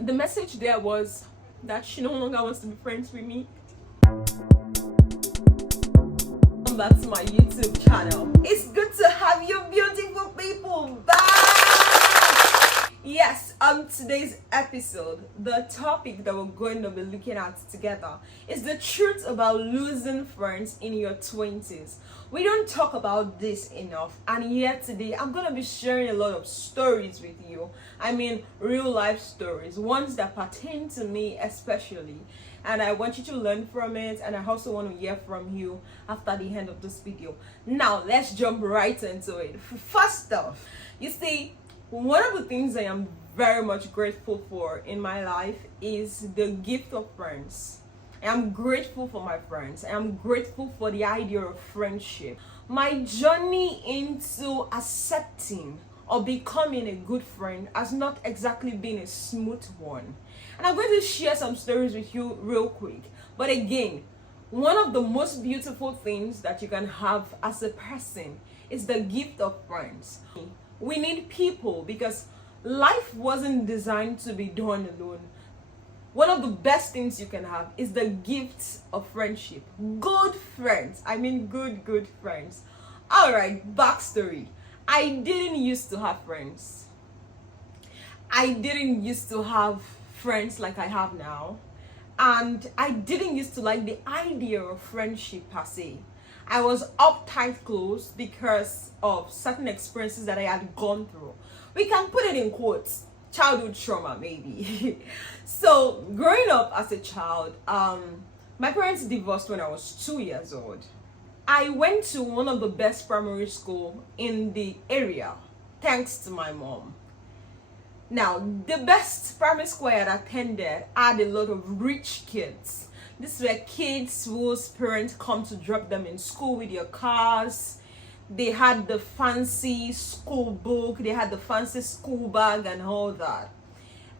the message there was that she no longer wants to be friends with me. Welcome back to my YouTube channel. It's good to have you beautiful people back. Yes, on today's episode, the topic that we're going to be looking at together is the truth about losing friends in your 20s. We don't talk about this enough, and yet today I'm going to be sharing a lot of stories with you. I mean, real life stories, ones that pertain to me especially, and I want you to learn from it, and I also want to hear from you after the end of this video. Now, let's jump right into it. First off, you see, one of the things I am very much grateful for in my life is the gift of friends. I am grateful for my friends. I am grateful for the idea of friendship. My journey into accepting or becoming a good friend has not exactly been a smooth one. And I'm going to share some stories with you real quick. But again, one of the most beautiful things that you can have as a person is the gift of friends. We need people because life wasn't designed to be done alone. One of the best things you can have is the gift of friendship. Good friends. I mean good friends. Alright, backstory. I didn't used to have friends. I didn't used to have friends like I have now. And I didn't used to like the idea of friendship per se. I was uptight close because of certain experiences that I had gone through. We can put it in quotes. Childhood trauma, maybe. So growing up as a child, my parents divorced when I was 2 years old. I went to one of the best primary school in the area, thanks to my mom. Now, the best primary school I had attended had a lot of rich kids. These were kids whose parents come to drop them in school with their cars. They had the fancy school book, they had the fancy school bag and all that.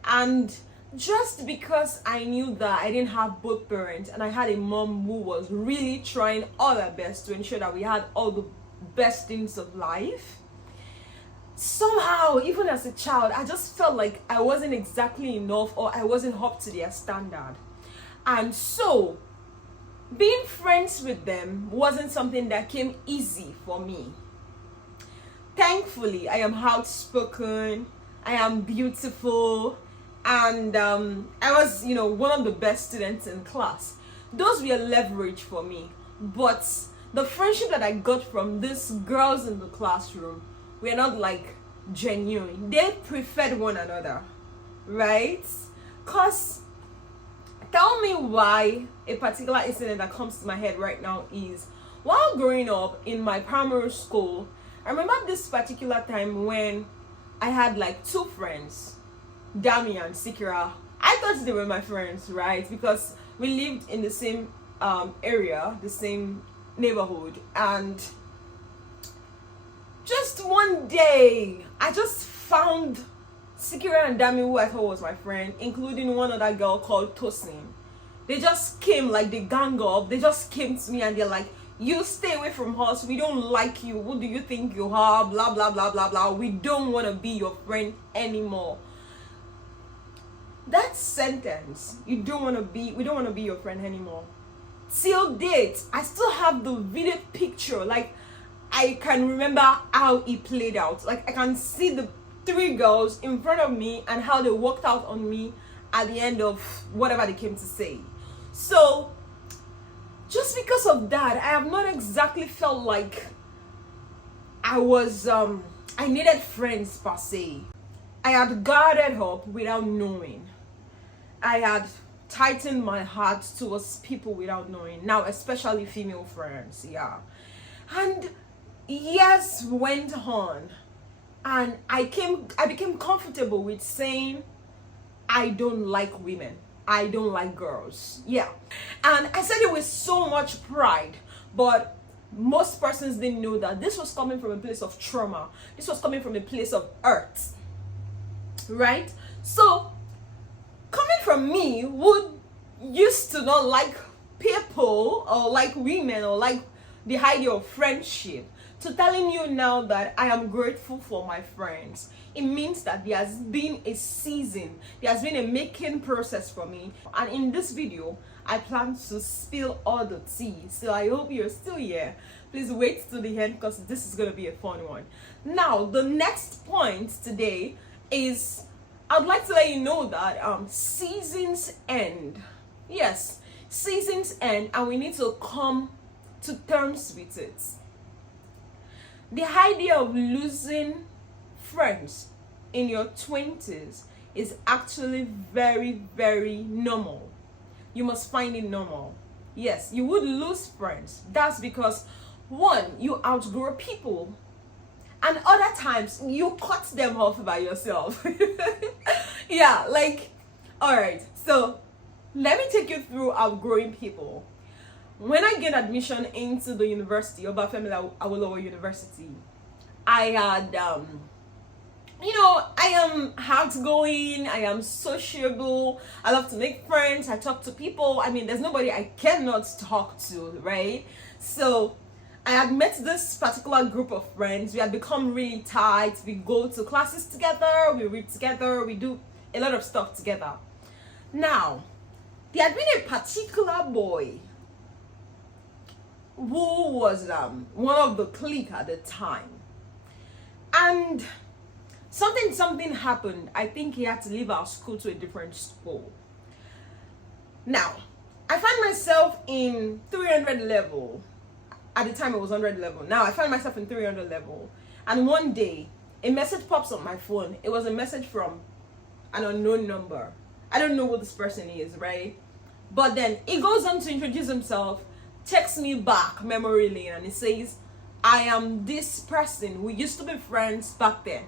And just because I knew that I didn't have both parents and I had a mom who was really trying all her best to ensure that we had all the best things of life, somehow, even as a child, I just felt like I wasn't exactly enough or I wasn't up to their standard. And so, being friends with them wasn't something that came easy for me. Thankfully, I am outspoken, I am beautiful, and I was, one of the best students in class. Those were leverage for me. But the friendship that I got from these girls in the classroom were not like genuine. They preferred one another, right? Because tell me why a particular incident that comes to my head right now is while growing up in my primary school, I remember this particular time when I had like two friends, Dami and Sikira. I thought they were my friends, right? Because we lived in the same area, the same neighborhood, and just one day I just found Sikira and Dami, who I thought was my friend, including one other girl called Tosin. They just came, like they gang up. They just came to me and they're like, you stay away from us. We don't like you. Who do you think you are? Blah, blah, blah, blah, blah. We don't want to be your friend anymore. That sentence, we don't want to be your friend anymore. Till date, I still have the vivid picture. Like, I can remember how it played out. Like, I can see the three girls in front of me and how they walked out on me at the end of whatever they came to say. So just because of that, I have not exactly felt like I needed friends per se. I had guarded up without knowing. I had tightened my heart towards people without knowing. Now, especially female friends, yeah. And years went on. And I became comfortable with saying, I don't like women. I don't like girls. Yeah. And I said it with so much pride, but most persons didn't know that this was coming from a place of trauma. This was coming from a place of hurt. Right? So, coming from me, who used to not like people or like women or like the idea of friendship, to telling you now that I am grateful for my friends. It means that there has been a season, there has been a making process for me. And in this video, I plan to spill all the tea. So I hope you're still here. Please wait to the end because this is going to be a fun one. Now, the next point today is I'd like to let you know that seasons end. Yes, seasons end and we need to come to terms with it. The idea of losing friends in your 20s is actually very, very normal. You must find it normal. Yes, you would lose friends. That's because, one, you outgrow people, and other times you cut them off by yourself. Yeah, like, all right, so let me take you through outgrowing people. When I gained admission into the university, Obafemi Awolowo University, I had, I am outgoing, I am sociable, I love to make friends, I talk to people. I mean, there's nobody I cannot talk to, right? So I had met this particular group of friends. We had become really tight. We go to classes together, we read together, we do a lot of stuff together. Now, there had been a particular boy who was one of the clique at the time, and something happened. I think he had to leave our school to a different school. Now, I find myself in 300 level. At the time it was 100 level. Now I find myself in 300 level, and one day a message pops on my phone. It was a message from an unknown number. I don't know who this person is, right? But then he goes on to introduce himself, takes me back memory lane, and he says, I am this person. We used to be friends back then.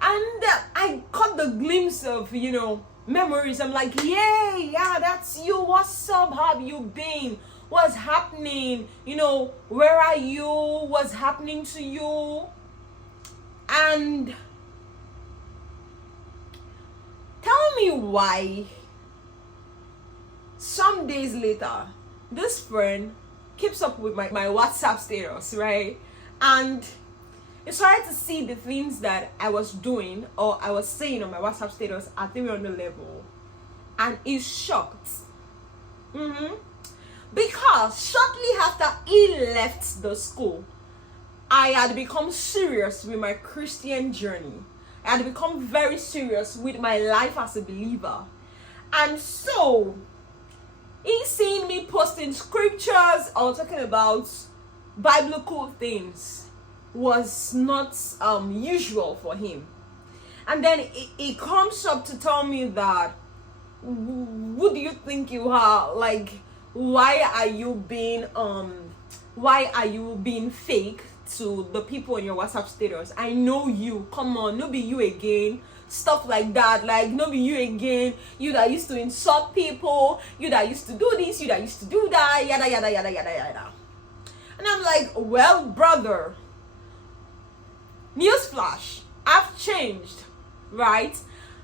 And I caught the glimpse of, memories. I'm like, yeah, that's you. What's up? How have you been? What's happening? Where are you? What's happening to you? And tell me why some days later, this friend keeps up with my WhatsApp status, right? And you started to see the things that I was doing or I was saying on my WhatsApp status at 300 level, and is shocked. Because shortly after he left the school, I had become serious with my Christian journey. I had become very serious with my life as a believer. And so, he seen me posting scriptures or talking about biblical things was not usual for him. And then he comes up to tell me that, who do you think you are? Like, why are you being fake to the people in your WhatsApp status? I know you. Come on, no be you again. Stuff like that. Like, no be you again. You that used to insult people. You that used to do this. You that used to do that. Yada yada yada yada yada. And I'm like, well, brother, newsflash, I've changed, right?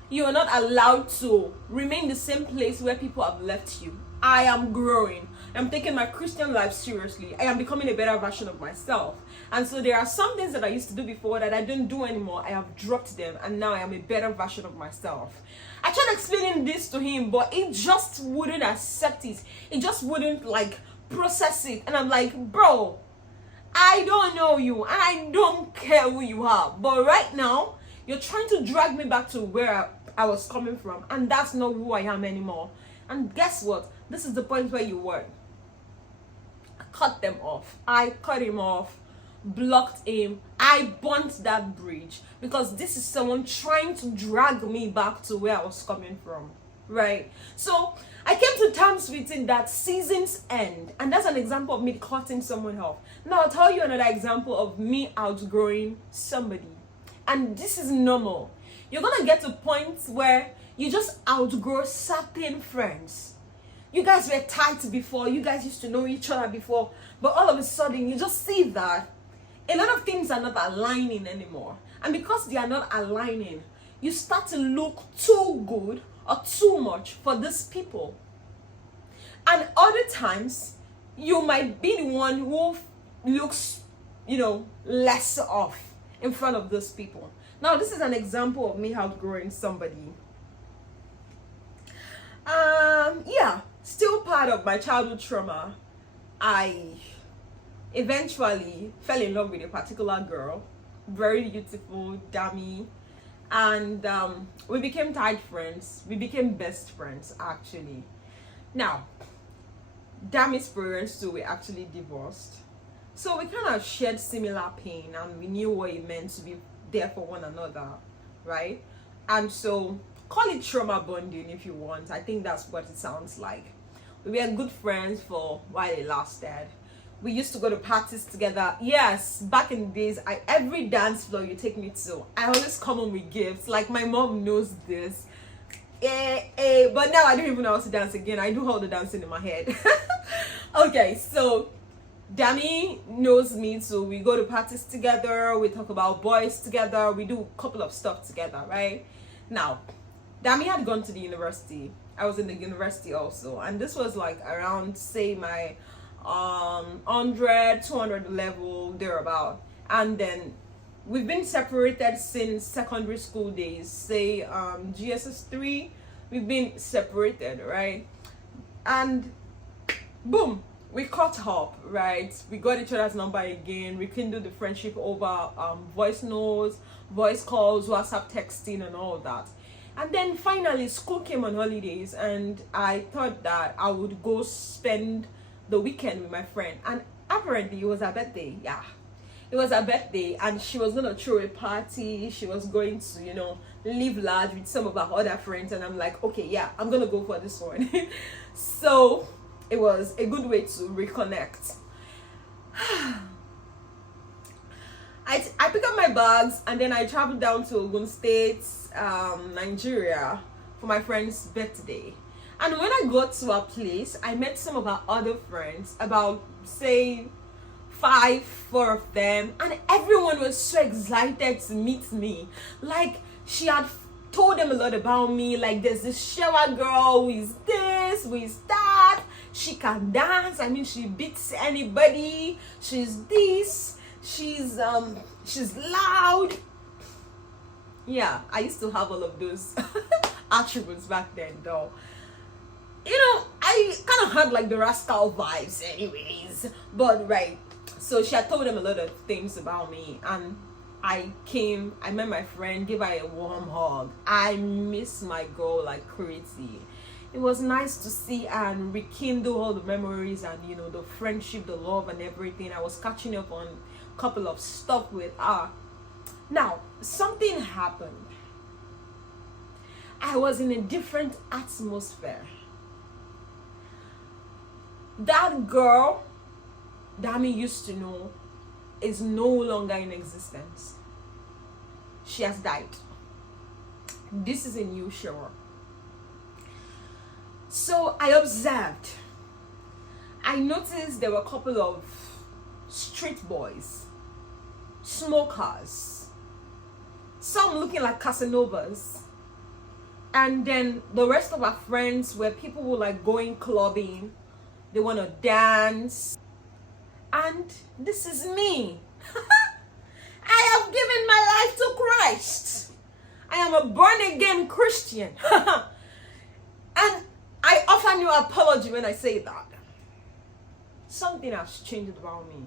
You are not allowed to remain the same place where people have left you. I am growing. I'm taking my Christian life seriously. I am becoming a better version of myself. And so there are some things that I used to do before that I don't do anymore. I have dropped them, and now I am a better version of myself. I tried explaining this to him, but he just wouldn't accept it. He just wouldn't process it. And I'm like, bro, I don't know you and I don't care who you are. But right now, you're trying to drag me back to where I was coming from, and that's not who I am anymore. And guess what? This is the point where you were. I cut them off. I cut him off, blocked him. I burnt that bridge because this is someone trying to drag me back to where I was coming from, right? So I came to terms with it that seasons end, and that's an example of me cutting someone off. Now I'll tell you another example of me outgrowing somebody, and this is normal. You're gonna get to points where you just outgrow certain friends. You guys were tight before, you guys used to know each other before, but all of a sudden you just see that a lot of things are not aligning anymore. And because they are not aligning, you start to look too good or too much for these people. And other times, you might be the one who looks, lesser off in front of those people. Now, this is an example of me outgrowing somebody. Yeah, still part of my childhood trauma. I eventually fell in love with a particular girl, very beautiful, Dami, and we became tight friends. We became best friends, actually. Now, Dami's parents too were actually divorced, so we kind of shared similar pain, and we knew what it meant to be there for one another, right? And so, call it trauma bonding if you want. I think that's what it sounds like. We were good friends for while it lasted. We used to go to parties together. Yes, back in the days, every dance floor you take me to, I always come home with gifts. Like, my mom knows this. But now I don't even know how to dance again. I do all the dancing in my head. Okay, so Dami knows me too. We go to parties together. We talk about boys together. We do a couple of stuff together, right? Now, Dami had gone to the university. I was in the university also, and this was like around, say, my 100 200 level thereabout. And then we've been separated since secondary school days, say GSS3. We've been separated, right? And boom, we caught up, right? We got each other's number again, rekindled the friendship over voice notes, voice calls, WhatsApp texting, and all that. And then finally school came on holidays, and I thought that I would go spend the weekend with my friend. And apparently it was her birthday. Yeah, it was her birthday, and she was gonna throw a party. She was going to live large with some of her other friends. And I'm like, okay, yeah, I'm gonna go for this one. So it was a good way to reconnect. I picked up my bags, and then I traveled down to Ogun State, Nigeria, for my friend's birthday. And when I got to our place, I met some of our other friends, about, say, 4 of them, and everyone was so excited to meet me. Like, she had told them a lot about me. Like, there's this shower girl who is this, who is that. She can dance. I mean, she beats anybody. She's this. She's loud. Yeah, I used to have all of those attributes back then, though. I kind of had like the rascal vibes anyways. But right, so she had told them a lot of things about me, and I met my friend, gave her a warm hug. I miss my girl like crazy. It was nice to see and rekindle all the memories, and the friendship, the love, and everything. I was catching up on a couple of stuff with her. Now, something happened. I was in a different atmosphere. That girl Dami used to know is no longer in existence. She has died. This is a new show. So I observed. I noticed there were a couple of street boys, smokers, some looking like Casanovas. And then the rest of our friends were people who like going clubbing. They want to dance. And this is me. I have given my life to Christ. I am a born-again Christian. And I offer no apology when I say that. Something has changed about me.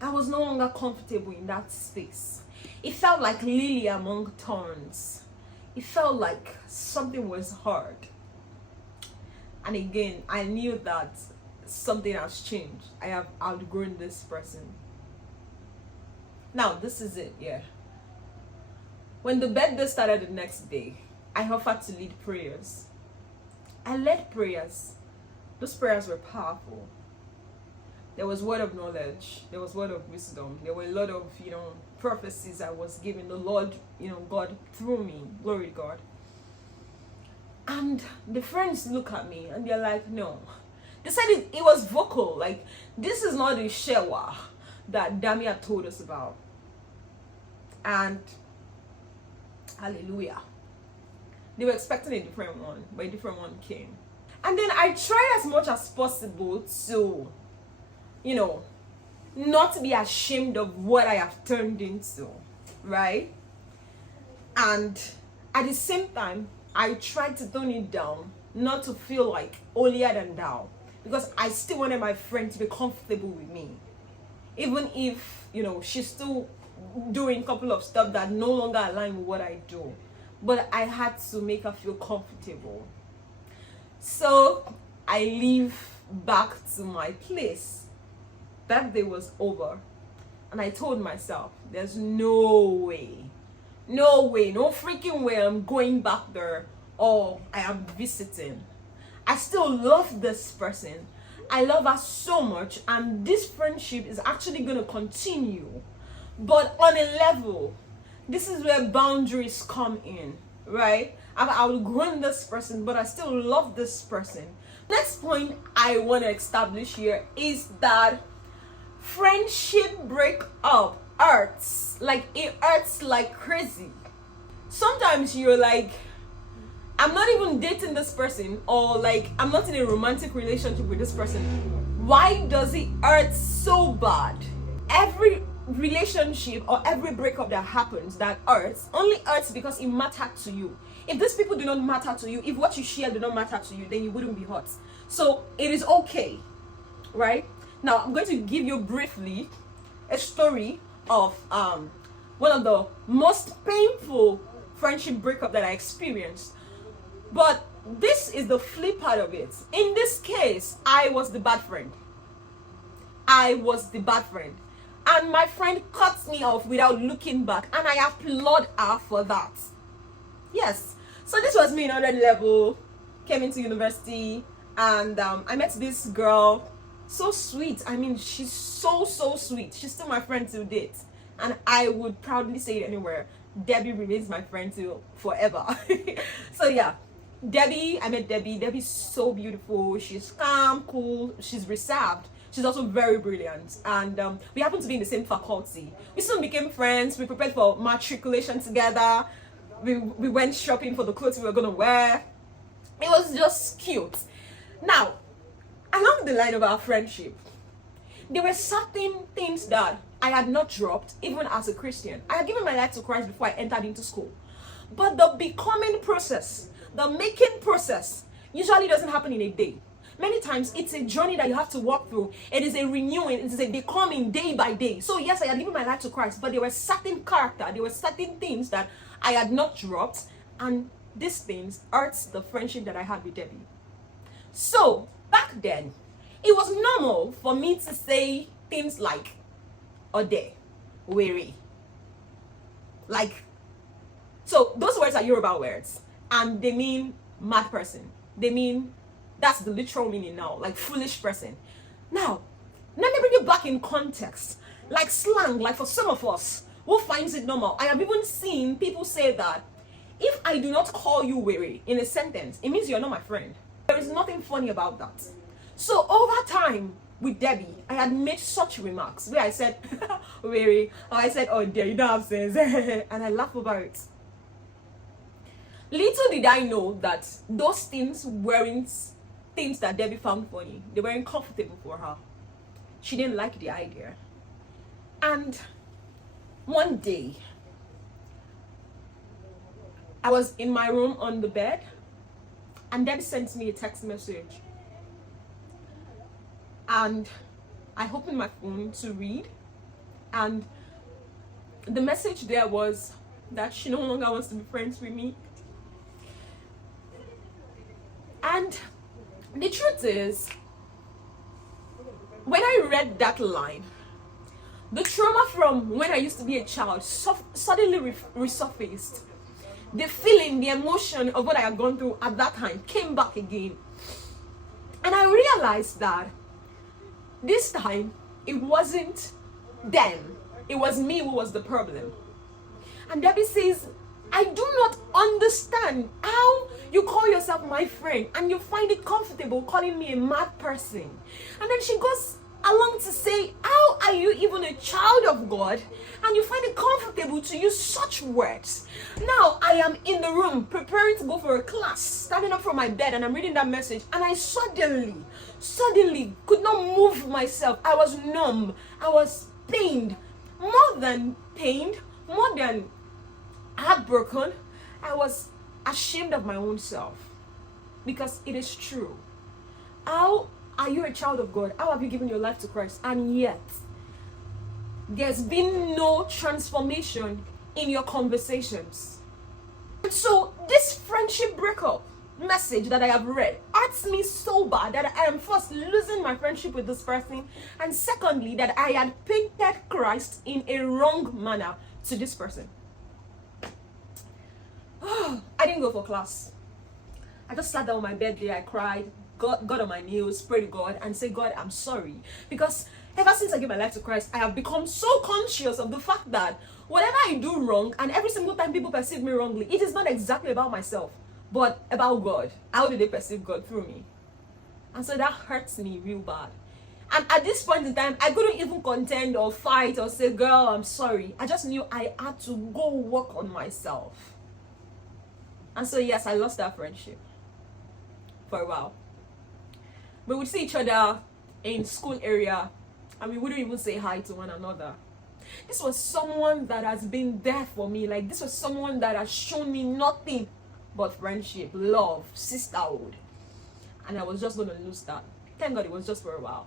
I was no longer comfortable in that space. It felt like lily among thorns. It felt like something was hard. And again, I knew that something has changed. I have outgrown this person. Now, this is it, yeah. When the birthday started the next day, I offered to lead prayers. I led prayers. Those prayers were powerful. There was word of knowledge. There was word of wisdom. There were a lot of, prophecies I was giving the Lord, God through me. Glory to God. And the friends look at me and they're like, no. They said it was vocal. Like, this is not the Shewa that Dami had told us about. And hallelujah. They were expecting a different one, but a different one came. And then I tried as much as possible to, not to be ashamed of what I have turned into, right? And at the same time, I tried to tone it down, not to feel like holier than thou, because I still wanted my friend to be comfortable with me, even if, you know, she's still doing a couple of stuff that no longer align with what I do. But I had to make her feel comfortable. So I leave back to my place. That day was over. And I told myself, there's no way, no freaking way I'm going back there, or I am visiting. I still love this person. I love her so much, and this friendship is actually going to continue. But on a level, this is where boundaries come in, right? I will grow this person, but I still love this person. Next point I want to establish here is that friendship breakup hurts. Like, it hurts like crazy. Sometimes you're like, I'm not even dating this person, or like, I'm not in a romantic relationship with this person. Why does it hurt so bad? Every relationship or every breakup that happens that hurts only hurts because it mattered to you. If these people do not matter to you, if what you share do not matter to you, then you wouldn't be hurt. So it is okay, right? Now I'm going to give you briefly a story of one of the most painful friendship breakup that I experienced. But this is the flip part of it. In this case, I was the bad friend. And my friend cut me off without looking back, and I applaud her for that. Yes. So this was me in 100 level, came into university, and I met this girl, so sweet. I mean, she's so sweet. She's still my friend till date, and I would proudly say it anywhere. Debbie remains my friend till forever. So yeah, I met Debbie. Debbie's so beautiful. She's calm, cool. She's reserved. She's also very brilliant, and we happen to be in the same faculty. We soon became friends. We prepared for matriculation together. We went shopping for the clothes we were gonna wear. It was just cute. Now, along the line of our friendship, there were certain things that I had not dropped, even as a Christian. I had given my life to Christ before I entered into school. But the becoming process, the making process, usually doesn't happen in a day. Many times it's a journey that you have to walk through. It is a renewing, it is a becoming day by day. So yes, I had given my life to Christ, but there were certain character, there were certain things that I had not dropped, and these things hurts the friendship that I had with Debbie. So back then, it was normal for me to say things like ode, weary. Like, so those words are Yoruba words, and they mean mad person. They mean, that's the literal meaning now, like foolish person. Now, let me bring it back in context. Like slang, like for some of us who finds it normal. I have even seen people say that if I do not call you weary in a sentence, it means you're not my friend. There is nothing funny about that. So over time with Debbie, I had made such remarks where I said weary, or I said, oh dear, you don't have sense, and I laugh over it. Little did I know that those things weren't things that Debbie found funny. They weren't comfortable for her. She didn't like the idea. And one day, I was in my room on the bed, and Debbie sent me a text message. And I opened my phone to read, and the message there was that she no longer wants to be friends with me. And the truth is, when I read that line, the trauma from when I used to be a child suddenly resurfaced. The feeling, the emotion of what I had gone through at that time came back again. And I realized that this time, it wasn't them. It was me who was the problem. And Debbie says, I do not understand how you call yourself my friend and you find it comfortable calling me a mad person. And then she goes, along to say, how are you even a child of God and you find it comfortable to use such words? Now I am in the room preparing to go for a class, standing up from my bed, and I'm reading that message, and I suddenly could not move myself. I was numb. I was pained. More than pained, more than heartbroken, I was ashamed of my own self. Because it is true. How are you a child of God? How have you given your life to Christ? And yet, there's been no transformation in your conversations. And so, this friendship breakup message that I have read hurts me so bad that I am first losing my friendship with this person, and secondly, that I had painted Christ in a wrong manner to this person. I didn't go for class. I just sat down on my bed there, I cried, got on my knees, prayed to God, and said, God, I'm sorry. Because ever since I gave my life to Christ, I have become so conscious of the fact that whatever I do wrong, and every single time people perceive me wrongly, it is not exactly about myself, but about God. How do they perceive God? Through me. And so that hurts me real bad. And at this point in time, I couldn't even contend or fight or say, girl, I'm sorry. I just knew I had to go work on myself. And so yes, I lost that friendship for a while. We would see each other in school area and we wouldn't even say hi to one another. This was someone that has been there for me. Like, this was someone that has shown me nothing but friendship, love, sisterhood. And I was just going to lose that. Thank God it was just for a while.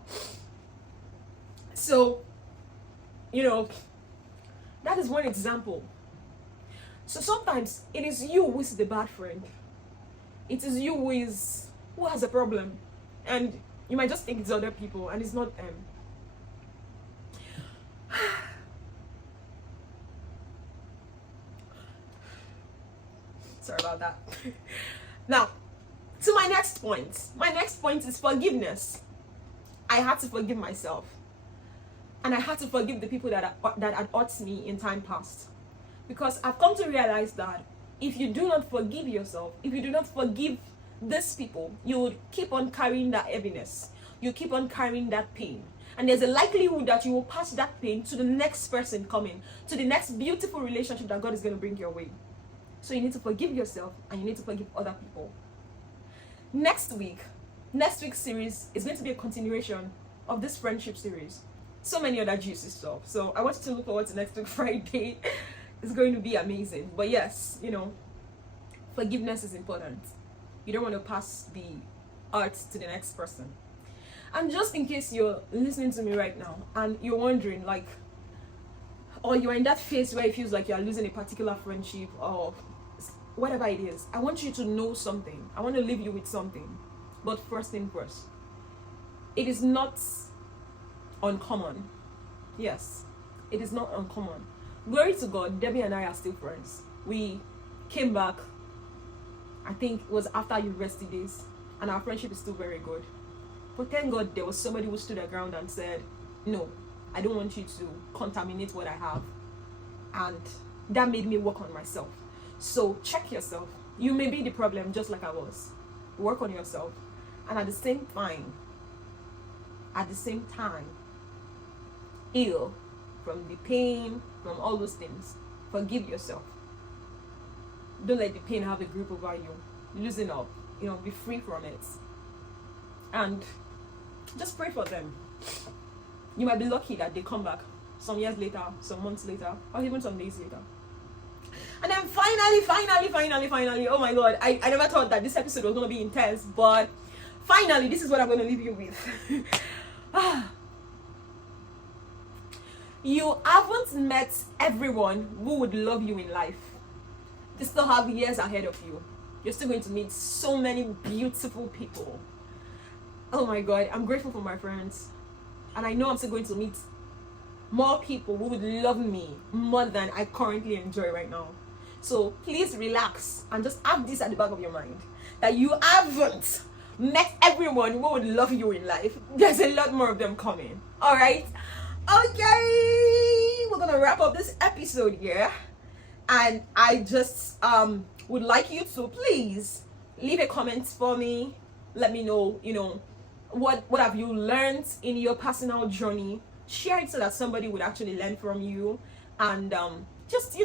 So, that is one example. So sometimes it is you who is the bad friend. It is you who has a problem. And you might just think it's other people and it's not them. Sorry about that. Now, to my next point. My next point is forgiveness. I had to forgive myself. And I had to forgive the people that had hurt me in time past. Because I've come to realize that if you do not forgive yourself, if you do not forgive these people, you will keep on carrying that heaviness. You keep on carrying that pain. And there's a likelihood that you will pass that pain to the next person coming, to the next beautiful relationship that God is going to bring your way. So you need to forgive yourself and you need to forgive other people. Next week's series is going to be a continuation of this friendship series. So many other juicy stuff. So I want you to look forward to next week Friday. It's going to be amazing. But yes, forgiveness is important. You don't want to pass the art to the next person. And just in case you're listening to me right now and you're wondering, or you're in that phase where it feels like you're losing a particular friendship or whatever it is, I want you to know something. I want to leave you with something. But first thing first, it is not uncommon. Yes, it is not uncommon. Glory to God, Debbie and I are still friends. We came back, I think it was after university days, and our friendship is still very good. But thank God there was somebody who stood their ground and said, no, I don't want you to contaminate what I have. And that made me work on myself. So check yourself. You may be the problem just like I was. Work on yourself. And at the same time, heal from the pain, from all those things. Forgive yourself. Don't let the pain have a grip over you. Loosen up. Be free from it. And just pray for them. You might be lucky that they come back some years later, some months later, or even some days later. And then finally, oh my God, I never thought that this episode was going to be intense, but finally, this is what I'm going to leave you with. You haven't met everyone who would love you in life. You still have years ahead of you. You're still going to meet so many beautiful people. Oh my God, I'm grateful for my friends. And I know I'm still going to meet more people who would love me more than I currently enjoy right now. So please relax and just have this at the back of your mind, that you haven't met everyone who would love you in life. There's a lot more of them coming. All right? Okay, we're gonna wrap up this episode here, and I just would like you to please leave a comment for me. Let me know What have you learned in your personal journey? Share it so that somebody would actually learn from you. And just,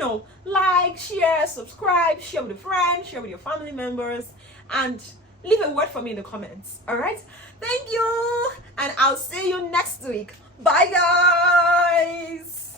like, share, subscribe, share with a friend, share with your family members, and leave a word for me in the comments. All right, thank you, and I'll see you next week. Bye, guys.